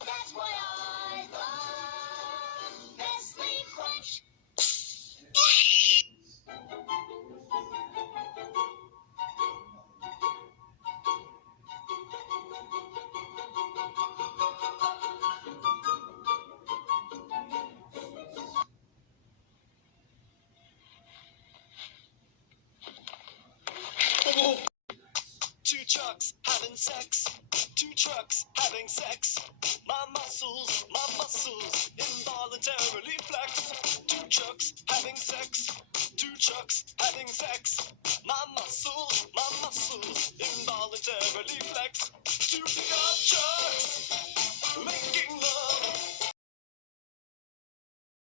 That's why I love Nestle Crunch. Two trucks having sex. Two trucks having sex. My muscles involuntarily flex. Two trucks having sex. Two trucks having sex. My muscles involuntarily flex.